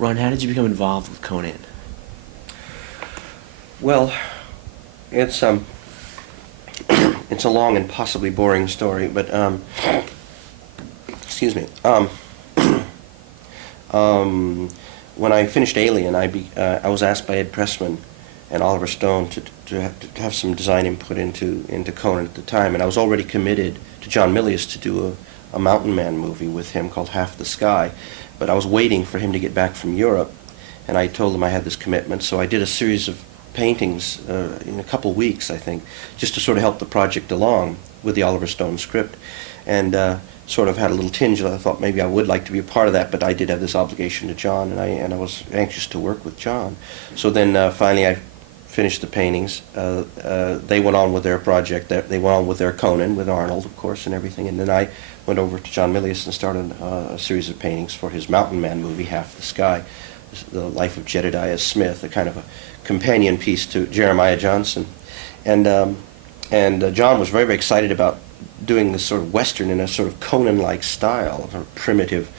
Ron, how did you become involved with Conan? Well, it's it's a long and possibly boring story, but excuse me. When I finished Alien, I was asked by Ed Pressman and Oliver Stone to have some design input into Conan at the time, and I was already committed to John Milius to do a Mountain Man movie with him called Half the Sky, but I was waiting for him to get back from Europe, and I told him I had this commitment, so I did a series of paintings in a couple weeks, I think, just to sort of help the project along with the Oliver Stone script, and sort of had a little tinge that I thought maybe I would like to be a part of that, but I did have this obligation to John, and I was anxious to work with John. So then finally I finished the paintings. They went on with their project. They went on with their Conan, with Arnold, of course, and everything, and then I went over to John Milius and started a series of paintings for his Mountain Man movie, Half the Sky, the life of Jedediah Smith, a kind of a companion piece to Jeremiah Johnson. And John was very, very excited about doing this sort of Western in a sort of Conan-like style, sort of primitive,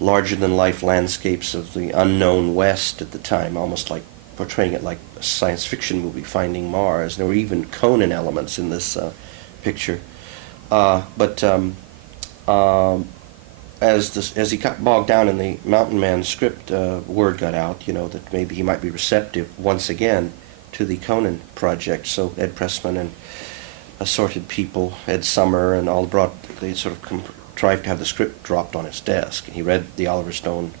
larger-than-life landscapes of the unknown West at the time, almost like portraying it like a science fiction movie, Finding Mars. There were even Conan elements in this picture. But as he got bogged down in the Mountain Man script, word got out, you know, that maybe he might be receptive once again to the Conan project. So Ed Pressman and assorted people, Ed Summer and all they sort of contrived to have the script dropped on his desk. And he read the Oliver Stone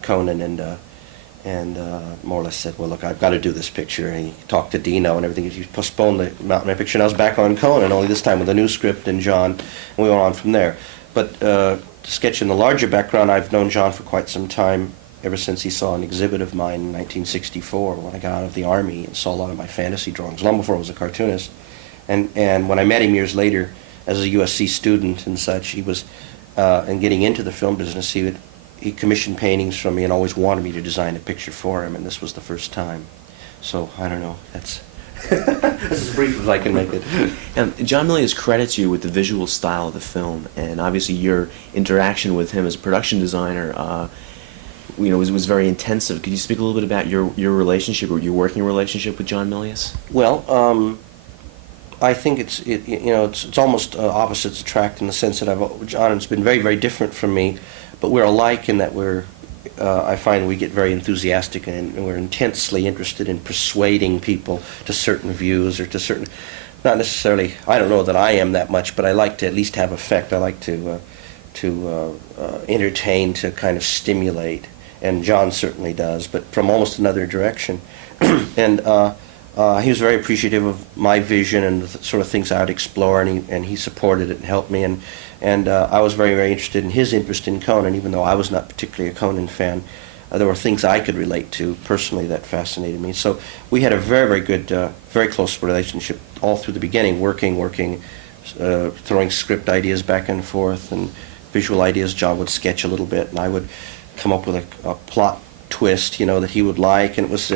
Conan and more or less said, well, look, I've got to do this picture. And he talked to Dino and everything. He postponed the Mountain Man picture, and I was back on Conan, only this time with a new script and John, and we went on from there. But to sketch in the larger background, I've known John for quite some time, ever since he saw an exhibit of mine in 1964 when I got out of the Army and saw a lot of my fantasy drawings, long before I was a cartoonist. And when I met him years later as a USC student and such, he was, and getting into the film business, he commissioned paintings from me and always wanted me to design a picture for him, and this was the first time. So, I don't know, that's as brief as I can make it. John Milius credits you with the visual style of the film, and obviously your interaction with him as a production designer was very intensive. Could you speak a little bit about your relationship, or your working relationship with John Milius? Well, I think it's almost opposites attract, in the sense that John has been very, very different from me, but we're alike in that I find we get very enthusiastic and we're intensely interested in persuading people to certain views or to certain, not necessarily, I don't know that I am that much, but I like to at least have effect. I like to entertain, to kind of stimulate, and John certainly does, but from almost another direction. And he was very appreciative of my vision and the sort of things I would explore, and he supported it and helped me, and I was very, very interested in his interest in Conan, even though I was not particularly a Conan fan. There were things I could relate to personally that fascinated me. So we had a very, very good, very close relationship all through the beginning, working, throwing script ideas back and forth, and visual ideas. John would sketch a little bit, and I would come up with a plot twist, that he would like, and it was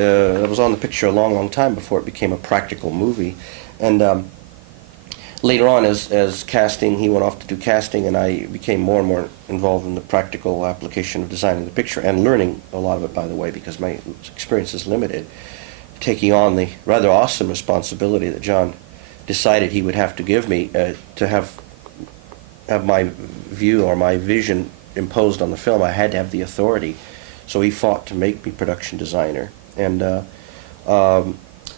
on the picture a long, long time before it became a practical movie. And later on, as casting, he went off to do casting, and I became more and more involved in the practical application of designing the picture, and learning a lot of it, by the way, because my experience is limited, taking on the rather awesome responsibility that John decided he would have to give me to have my view or my vision imposed on the film. I had to have the authority. So he fought to make me production designer, and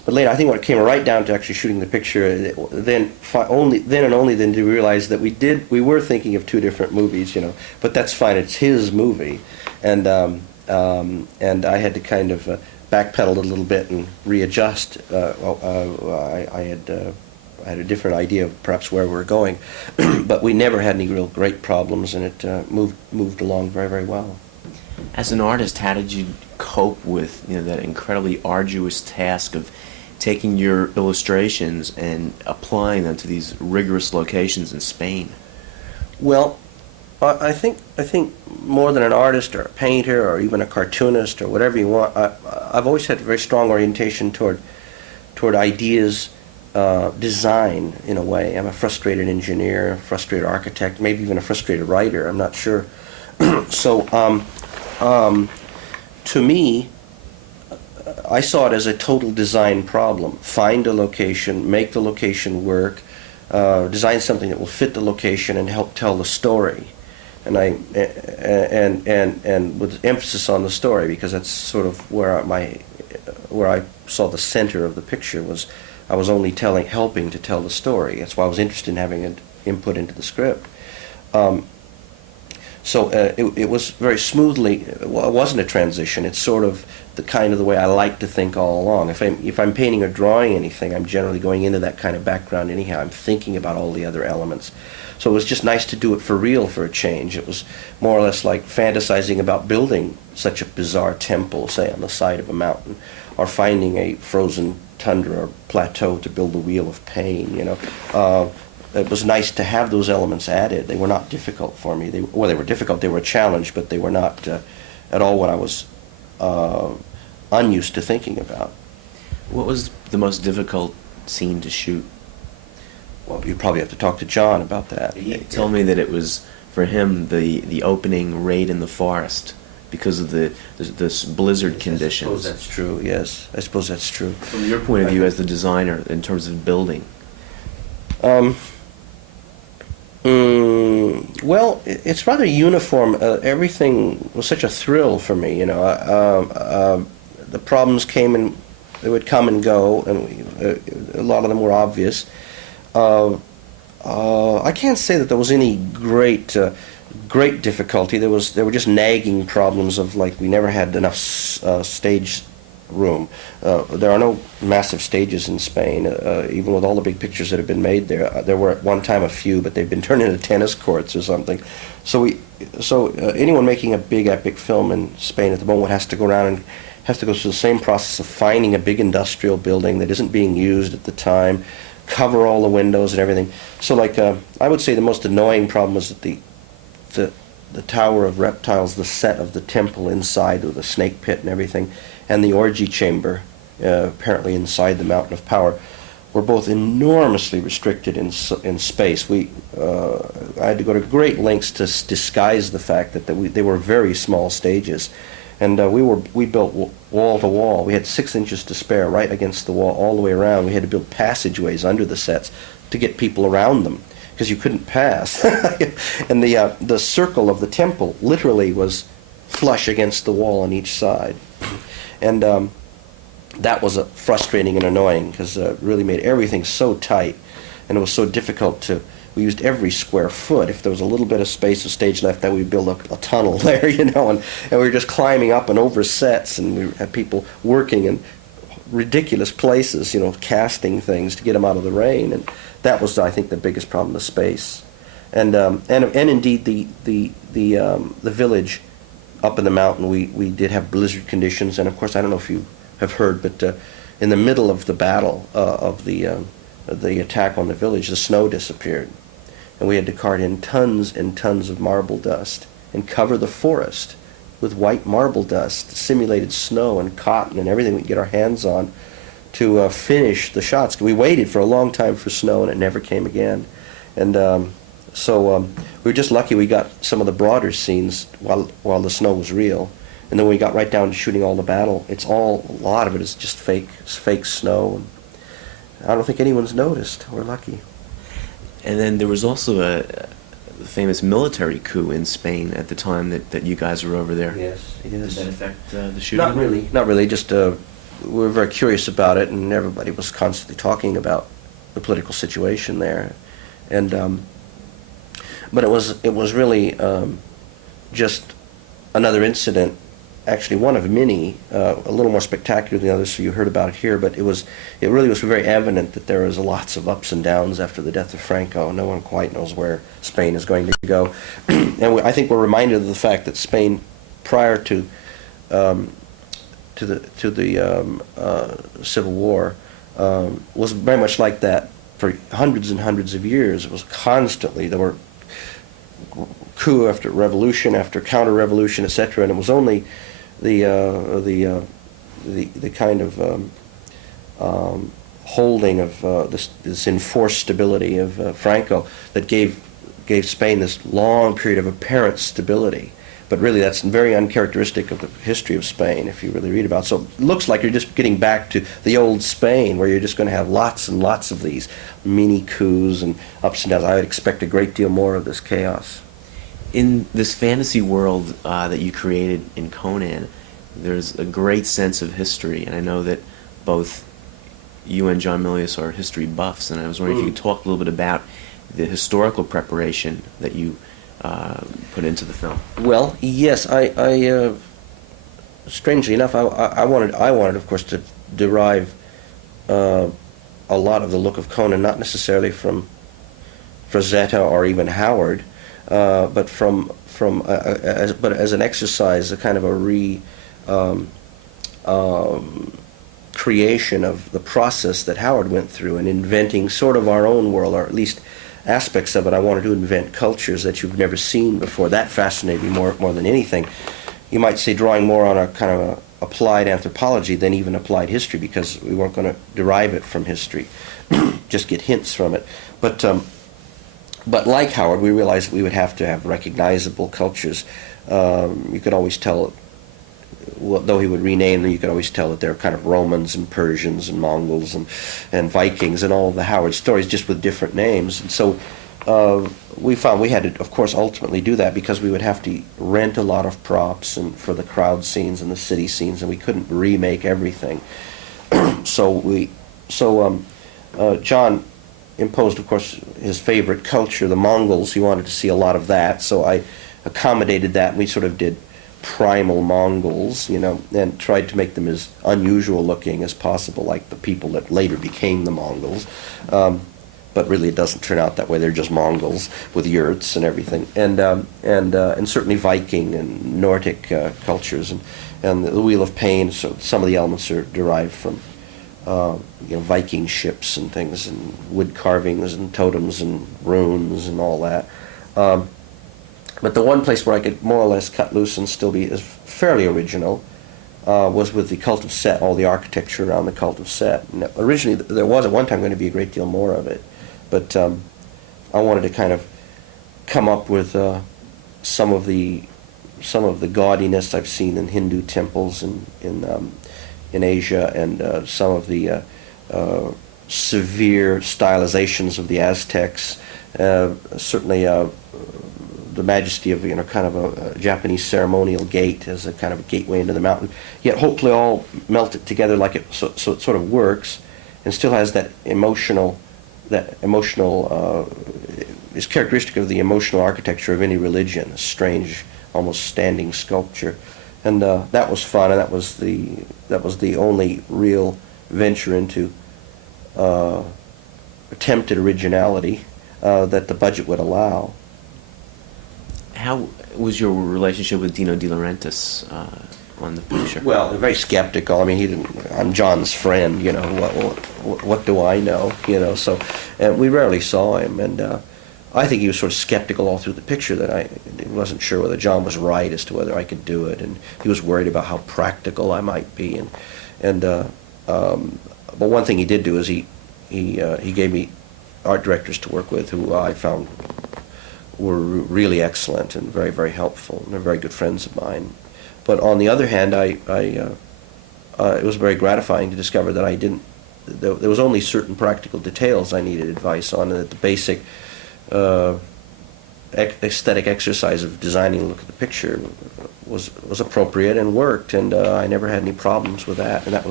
but later, I think when it came right down to actually shooting the picture, then only then did we realize that we were thinking of two different movies, But that's fine; it's his movie, and I had to kind of backpedal a little bit and readjust. I had a different idea of perhaps where we were going, but we never had any real great problems, and it moved along very, very well. As an artist, how did you cope with that incredibly arduous task of taking your illustrations and applying them to these rigorous locations in Spain? Well, I think more than an artist or a painter or even a cartoonist or whatever you want, I've always had a very strong orientation toward ideas, design in a way. I'm a frustrated engineer, a frustrated architect, maybe even a frustrated writer. I'm not sure. So to me, I saw it as a total design problem. Find a location, make the location work, design something that will fit the location and help tell the story. And and with emphasis on the story, because that's sort of where I saw the center of the picture was. I was only helping to tell the story. That's why I was interested in having an input into the script. So it was very smoothly. Well, it wasn't a transition. It's sort of the way I like to think all along. If I'm painting or drawing anything, I'm generally going into that kind of background anyhow. I'm thinking about all the other elements. So it was just nice to do it for real for a change. It was more or less like fantasizing about building such a bizarre temple, say on the side of a mountain, or finding a frozen tundra or plateau to build the Wheel of Pain. It was nice to have those elements added. They were not difficult for me. They were difficult. They were a challenge, but they were not at all what I was unused to thinking about. What was the most difficult scene to shoot? Well, you probably have to talk to John about that. He told me that it was, for him, the opening raid in the forest because of the blizzard conditions. I suppose that's true, yes. I suppose that's true. From your point of view as the designer, in terms of building? Well, it's rather uniform. Everything was such a thrill for me, the problems came and they would come and go, and a lot of them were obvious. I can't say that there was any great difficulty. There were just nagging problems of, like, we never had enough stage room. There are no massive stages in Spain, even with all the big pictures that have been made there. There were at one time a few, but they've been turned into tennis courts or something. So anyone making a big epic film in Spain at the moment has to go around and has to go through the same process of finding a big industrial building that isn't being used at the time, cover all the windows and everything. So, like, I would say the most annoying problem was that the Tower of Reptiles, the set of the temple inside with the snake pit and everything, and the orgy chamber, apparently inside the Mountain of Power, were both enormously restricted in space. I had to go to great lengths to disguise the fact that they were very small stages, and we built wall to wall. We had 6 inches to spare right against the wall all the way around. We had to build passageways under the sets to get people around them, because you couldn't pass. And the circle of the temple literally was flush against the wall on each side. And that was frustrating and annoying, because it really made everything so tight, and it was so difficult we used every square foot. If there was a little bit of space of stage left, then we'd build a tunnel there, and we were just climbing up and over sets, and we had people working in ridiculous places, casting things to get them out of the rain, and that was, I think, the biggest problem, the space. And indeed the village up in the mountain, we did have blizzard conditions, and of course, I don't know if you have heard, but in the middle of the battle of the attack on the village, the snow disappeared, and we had to cart in tons and tons of marble dust and cover the forest with white marble dust, simulated snow and cotton and everything we could get our hands on to finish the shots. We waited for a long time for snow, and it never came again. And so we were just lucky we got some of the broader scenes while the snow was real. And then when we got right down to shooting all the battle, a lot of it is just fake snow. And I don't think anyone's noticed. We're lucky. And then there was also a famous military coup in Spain at the time that you guys were over there. Yes, it is. Did that affect the shooting? Not really. Just we were very curious about it, and everybody was constantly talking about the political situation there, and but it was really just another incident. Actually, one of many, a little more spectacular than the others, so you heard about it here, but it really was very evident that there was lots of ups and downs after the death of Franco. No one quite knows where Spain is going to go. And I think we're reminded of the fact that Spain, prior to the Civil War, was very much like that for hundreds and hundreds of years. It was constantly, there were coup after revolution, after counter-revolution, etc., and it was only the kind of holding of this enforced stability of Franco that gave Spain this long period of apparent stability. but really that's very uncharacteristic of the history of Spain if you really read about it. So it looks like you're just getting back to the old Spain where you're just going to have lots and lots of these mini coups and ups and downs. I would expect a great deal more of this chaos. In this fantasy world that you created in Conan, there's a great sense of history, and I know that both you and John Milius are history buffs, and I was wondering if you could talk a little bit about the historical preparation that you put into the film. Well, yes, I strangely enough, I wanted, of course, to derive a lot of the look of Conan, not necessarily from Frazetta or even Howard, but but as an exercise, a kind of a creation of the process that Howard went through in inventing sort of our own world, or at least aspects of it. I wanted to invent cultures that you've never seen before. That fascinated me more than anything. You might say drawing more on a kind of a applied anthropology than even applied history, because we weren't going to derive it from history, just get hints from it. But like Howard, we realized we would have to have recognizable cultures. You could always tell, well, though he would rename them, you could always tell that they're kind of Romans and Persians and Mongols and Vikings and all of the Howard stories, just with different names. And so we found we had to, of course, ultimately do that, because we would have to rent a lot of props and for the crowd scenes and the city scenes, and we couldn't remake everything. John imposed, of course, his favorite culture, the Mongols. He wanted to see a lot of that, so I accommodated that, and we sort of did primal Mongols, and tried to make them as unusual looking as possible, like the people that later became the Mongols. But really, it doesn't turn out that way. They're just Mongols with yurts and everything, and certainly Viking and Nordic cultures, and the Wheel of Pain. So some of the elements are derived from Viking ships and things, and wood carvings and totems and runes and all that. But the one place where I could more or less cut loose and still be fairly original was with the cult of Set, all the architecture around the cult of Set. And originally, there was at one time going to be a great deal more of it, but I wanted to kind of come up with some of the gaudiness I've seen in Hindu temples in Asia, and some of the severe stylizations of the Aztecs. Certainly, the majesty of kind of a Japanese ceremonial gate as a kind of a gateway into the mountain. Yet hopefully all melted together like it, so it sort of works, and still has that emotional is characteristic of the emotional architecture of any religion. A strange, almost standing sculpture, and that was fun, and that was the only real venture into attempted originality that the budget would allow. How was your relationship with Dino De Laurentiis on the picture? Well, very skeptical. I mean, I'm John's friend. What do I know? So, and we rarely saw him, and I think he was sort of skeptical all through the picture. That I wasn't sure whether John was right as to whether I could do it, and he was worried about how practical I might be. But one thing he did do is he gave me art directors to work with who I found were really excellent and very, very helpful, and they're very good friends of mine. But on the other hand, it was very gratifying to discover that there was only certain practical details I needed advice on, and that the basic aesthetic exercise of designing a look at the picture was appropriate and worked, and I never had any problems with that. And that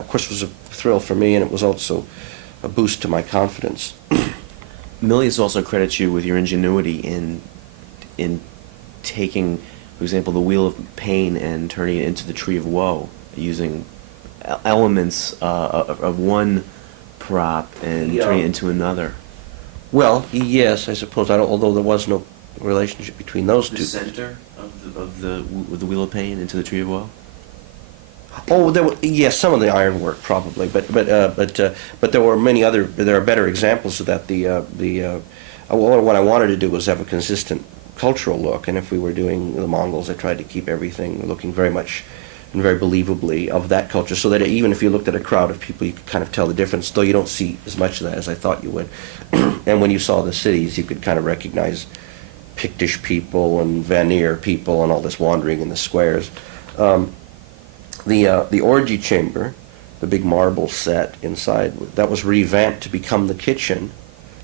of course was a thrill for me, and it was also a boost to my confidence. Milius also credits you with your ingenuity in taking, for example, the Wheel of Pain and turning it into the Tree of Woe, using elements of one prop and turning it into another. Well, yes, I suppose. Although there was no relationship between those two. The center of the Wheel of Pain into the Tree of Woe. Oh, yes, some of the ironwork probably, but there were many other. There are better examples of that. What I wanted to do was have a consistent cultural look, and if we were doing the Mongols, I tried to keep everything looking very much and very believably of that culture, so that even if you looked at a crowd of people, you could kind of tell the difference, though you don't see as much of that as I thought you would. And when you saw the cities, you could kind of recognize Pictish people and Vanir people and all this wandering in the squares. The orgy chamber, the big marble set inside, that was revamped to become the kitchen.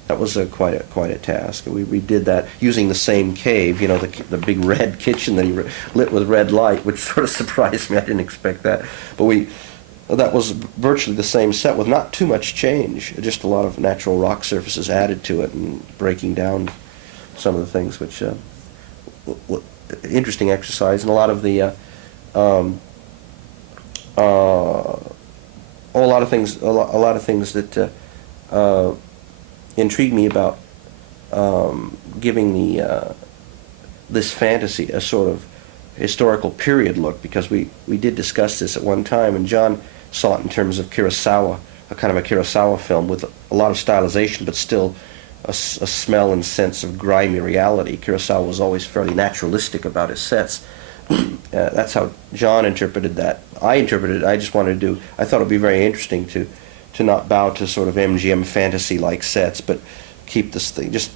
That was quite a task. We did that using the same cave, you know, the big red kitchen that he lit with red light, which sort of surprised me. I didn't expect that. But that was virtually the same set with not too much change, just a lot of natural rock surfaces added to it and breaking down some of the things, which interesting exercise, and a lot of the a lot of things that intrigued me about giving this fantasy a sort of historical period look, because we did discuss this at one time, and John saw it in terms of Kurosawa, a kind of a Kurosawa film with a lot of stylization, but still a smell and sense of grimy reality. Kurosawa was always fairly naturalistic about his sets. That's how John interpreted that. I interpreted it. I just wanted to do. I thought it would be very interesting to not bow to sort of MGM fantasy-like sets, but keep this thing just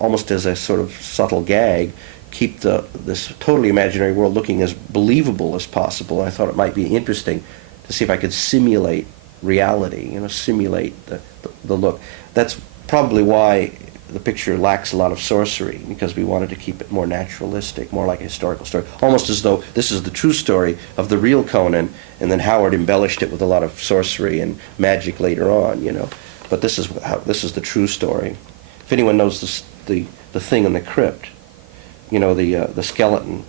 almost as a sort of subtle gag. Keep this totally imaginary world looking as believable as possible. I thought it might be interesting to see if I could simulate reality. You know, simulate the look. That's probably why the picture lacks a lot of sorcery, because we wanted to keep it more naturalistic, more like a historical story, almost as though this is the true story of the real Conan, and then Howard embellished it with a lot of sorcery and magic later on, you know. But this is the true story. If anyone knows the thing in the crypt, you know, the skeleton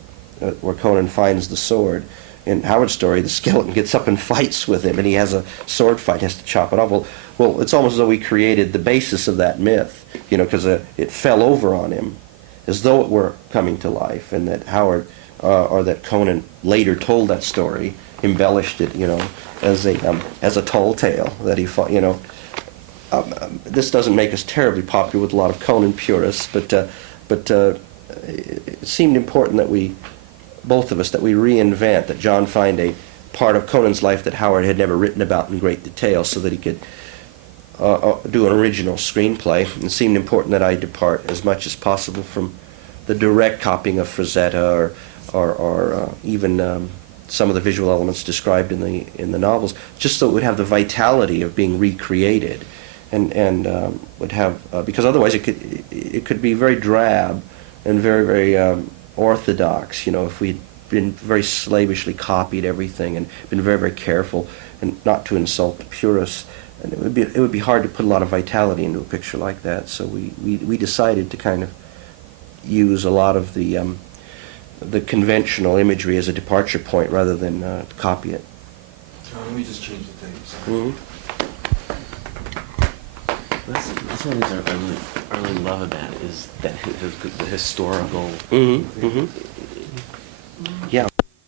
where Conan finds the sword. In Howard's story, the skeleton gets up and fights with him, and he has a sword fight, has to chop it off. Well, it's almost as though we created the basis of that myth, you know, because it fell over on him as though it were coming to life, and that Howard, or that Conan later told that story, embellished it, you know, as a tall tale that he fought, you know. This doesn't make us terribly popular with a lot of Conan purists, but it seemed important that both of us, that we reinvent, that John find a part of Conan's life that Howard had never written about in great detail, so that he could do an original screenplay. It seemed important that I depart as much as possible from the direct copying of Frazetta or even some of the visual elements described in the novels, just so it would have the vitality of being recreated, and would have because otherwise it could be very drab and very, very orthodox, you know, if we'd been very slavishly copied everything and been very, very careful and not to insult the purists. And it would be hard to put a lot of vitality into a picture like that. So we decided to kind of use a lot of the conventional imagery as a departure point rather than copy it. Let me just change the things. Mm-hmm. That's one of the things I really love about it, is that the historical. Mm-hmm. Mm-hmm. Yeah.